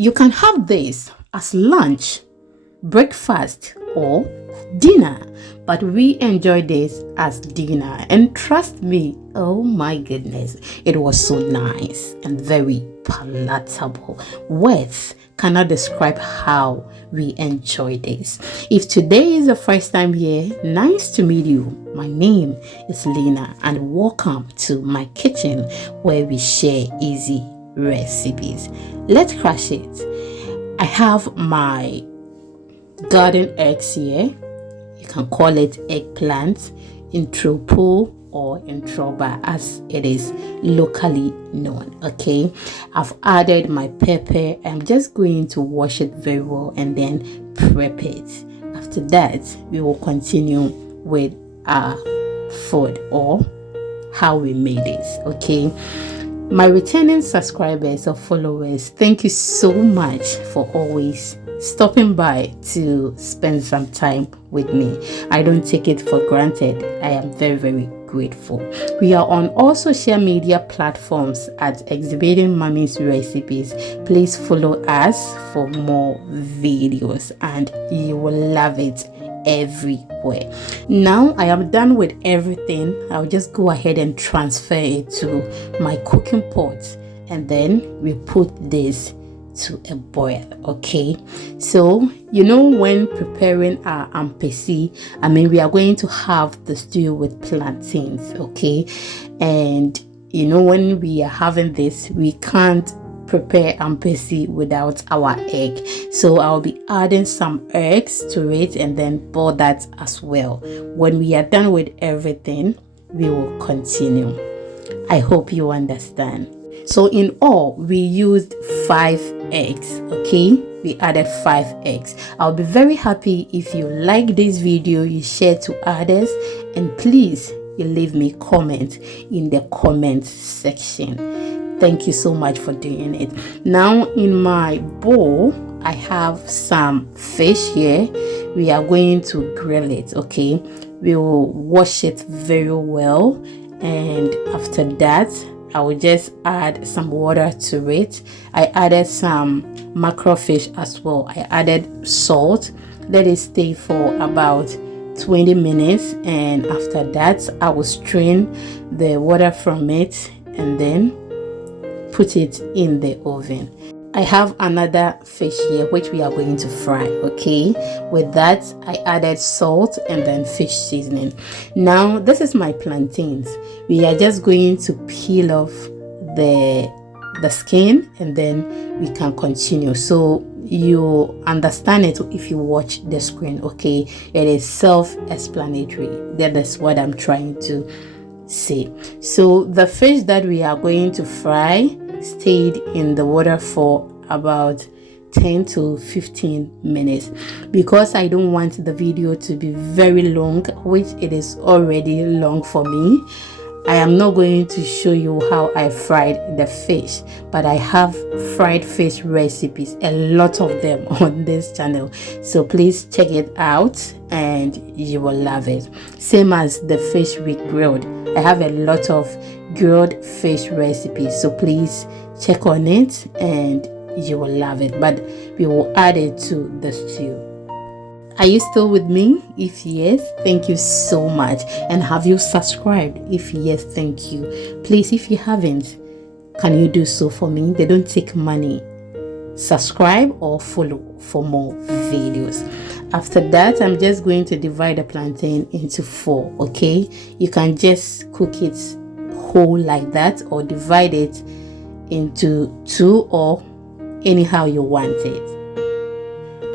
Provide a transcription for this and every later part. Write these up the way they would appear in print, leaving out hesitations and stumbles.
You can have this as lunch, breakfast, or dinner, but we enjoy this as dinner, and trust me, oh my goodness, it was so nice and very palatable. Words cannot describe how we enjoy this. If today is the first time here, nice to meet you. My name is Lena, and welcome to my kitchen where we share easy recipes. Let's crash it. I have my garden eggs here. You can call it eggplant, intropo, or introba as it is locally known. Okay, I've added my pepper. I'm just going to wash it very well and then prep it. After that, we will continue with our food or how we made it. Okay, my returning subscribers or followers, thank you so much for always stopping by to spend some time with me. I don't take it for granted. I am very, very grateful. We are on all social media platforms at Exhibiting Mommy's Recipes. Please follow us for more videos and you will love it everywhere. Now I am done with everything. I'll just go ahead and transfer it to my cooking pot, and then we put this to a boil. Okay, so when preparing our ampesi, we are going to have the stew with plantains. Okay, and when we are having this, we can't prepare ampesi without our egg, so I'll be adding some eggs to it and then boil that as well. When we are done with everything, we will continue. I hope you understand. So in all, we used 5 eggs. Okay, we added 5 eggs. I'll be very happy if you like this video, you share to others, and please you leave me comment in the comment section. Thank you so much for doing it. Now in my bowl, I have some fish here. We are going to grill it. Okay, we will wash it very well, and after that I will just add some water to it. I added some mackerel fish as well. I added salt. Let it stay for about 20 minutes, and after that I will strain the water from it and then put it in the oven. I have another fish here which we are going to fry. Okay, with that I added salt and then fish seasoning. Now this is my plantains. We are just going to peel off the skin and then we can continue, so you understand it if you watch the screen. Okay, it is self-explanatory. That is what I'm trying to say. So the fish that we are going to fry stayed in the water for about 10 to 15 minutes because I don't want the video to be very long, which it is already long for me. I am not going to show you how I fried the fish, but I have fried fish recipes, a lot of them on this channel, so please check it out and you will love it. Same as the fish we grilled, I have a lot of grilled fish recipes, so please check on it and you will love it, but we will add it to the stew. Are you still with me? If yes, thank you so much. And have you subscribed? If yes, thank you. Please, if you haven't, can you do so for me? They don't take money. Subscribe or follow for more videos. After that, I'm just going to divide the plantain into 4. Okay, you can just cook it whole like that or divide it into 2 or anyhow you want it.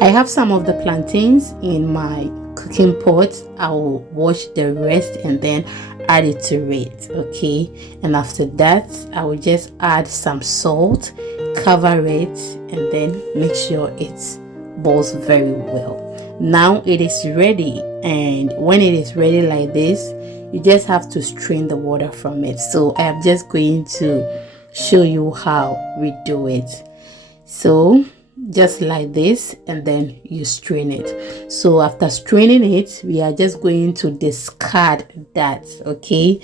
I have some of the plantains in my cooking pot. I will wash the rest and then add it to it. Okay, and after that I will just add some salt, cover it, and then make sure it boils very well. Now it is ready, and when it is ready like this, you just have to strain the water from it. So I am just going to show you how we do it. So just like this, and then you strain it. So after straining it, we are just going to discard that. Okay,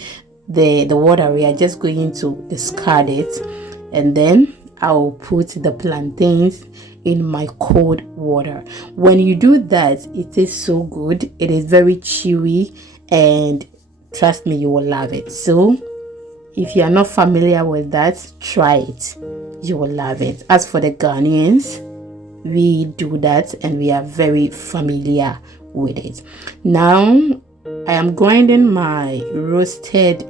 the water, we are just going to discard it, and then I'll put the plantains in my cold water. When you do that, it is so good. It is very chewy, and trust me, you will love it. So if you are not familiar with that, try it. You will love it. As for the Ghanaians, we do that and we are very familiar with it. Now I am grinding my roasted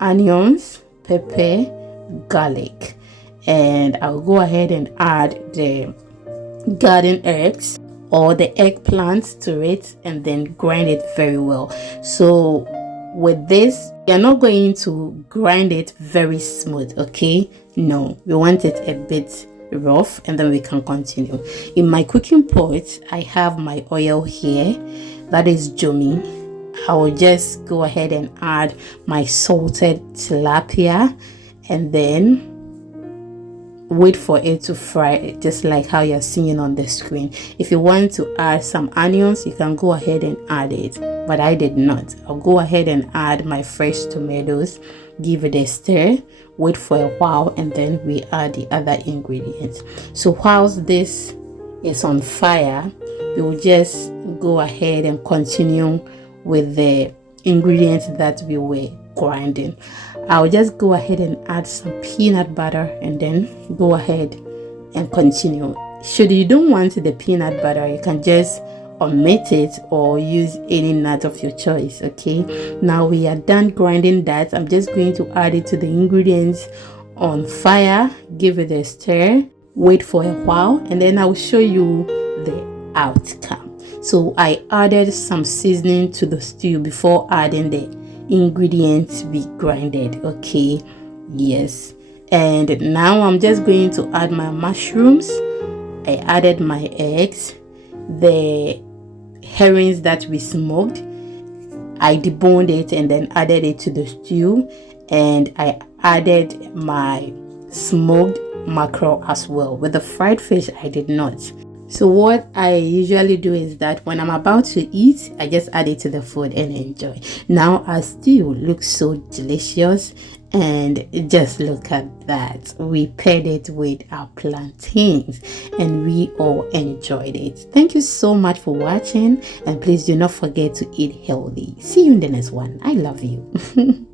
onions, pepper, garlic, and I'll go ahead and add the garden eggs or the eggplants to it and then grind it very well. So with this, you're not going to grind it very smooth, okay? No, we want it a bit rough, and then we can continue. In my cooking pot, I have my oil here, that is jomi. I will just go ahead and add my salted tilapia and then wait for it to fry, just like how you're seeing on the screen. If you want to add some onions, you can go ahead and add it, but I did not. I'll go ahead and add my fresh tomatoes, give it a stir, wait for a while, and then we add the other ingredients. So whilst this is on fire, we will just go ahead and continue with the ingredients that we were grinding. I'll just go ahead and add some peanut butter and then go ahead and continue. Should you don't want the peanut butter, you can just omit it or use any nut of your choice. Okay, now we are done grinding that. I'm just going to add it to the ingredients on fire, give it a stir, wait for a while, and then I'll show you the outcome. So I added some seasoning to the stew before adding the ingredients we grinded. Okay, yes, and now I'm just going to add my mushrooms. I added my eggs, the herrings that we smoked. I deboned it and then added it to the stew, and I added my smoked mackerel as well. With the fried fish, I did not. So what I usually do is that when I'm about to eat, I just add it to the food and enjoy. Now our stew looks so delicious, and just look at that. We paired it with our plantains and we all enjoyed it. Thank you so much for watching, and please do not forget to eat healthy. See you in the next one. I love you.